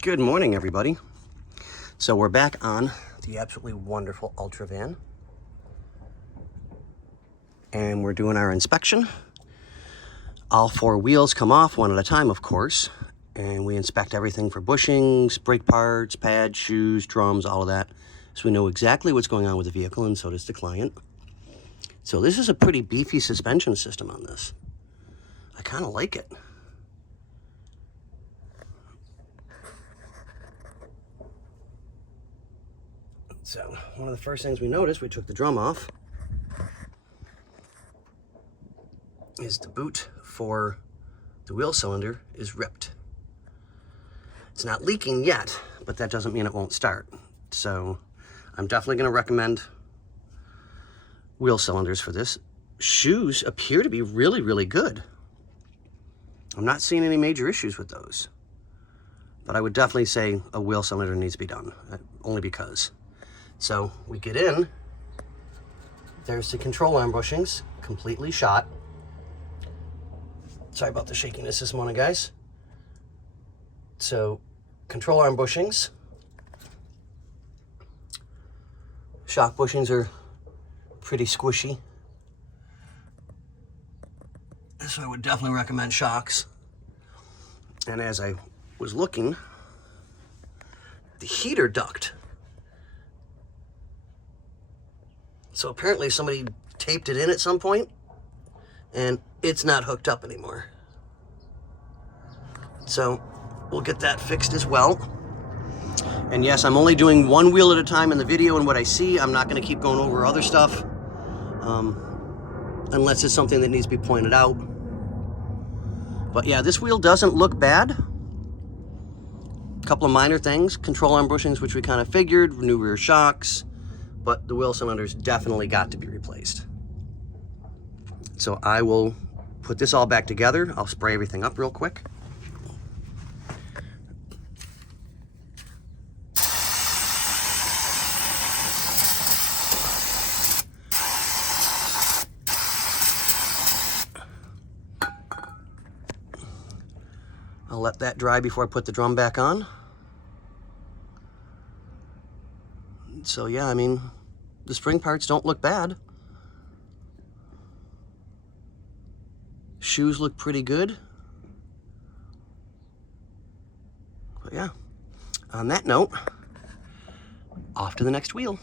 Good morning, everybody. So we're back on the absolutely wonderful Ultra van, and we're doing our inspection. All four wheels come off one at a time, of course, and we inspect everything for bushings, brake parts, pads, shoes, drums, all of that, so we know exactly what's going on with the vehicle, and so does the client. So this is a pretty beefy suspension system on this. I kind of like it. So one of the first things we noticed, we took the drum off, is the boot for the wheel cylinder is ripped. It's not leaking yet, but that doesn't mean it won't start. So I'm definitely going to recommend wheel cylinders for this. Shoes appear to be really, really good. I'm not seeing any major issues with those, but I would definitely say a wheel cylinder needs to be done, only because. So we get in, there's the control arm bushings, completely shot. Sorry about the shakiness this morning, guys. So control arm bushings. Shock bushings are pretty squishy, so I would definitely recommend shocks. And as I was looking, the heater duct. So apparently somebody taped it in at some point, and it's not hooked up anymore. So we'll get that fixed as well. And yes, I'm only doing one wheel at a time in the video, and what I see, I'm not going to keep going over other stuff unless it's something that needs to be pointed out. But yeah, this wheel doesn't look bad. A couple of minor things, control arm bushings, which we kind of figured, new rear shocks, but the wheel cylinders definitely got to be replaced. So I will put this all back together. I'll spray everything up real quick. I'll let that dry before I put the drum back on. So yeah, I mean, the spring parts don't look bad. Shoes look pretty good. But yeah, on that note, off to the next wheel.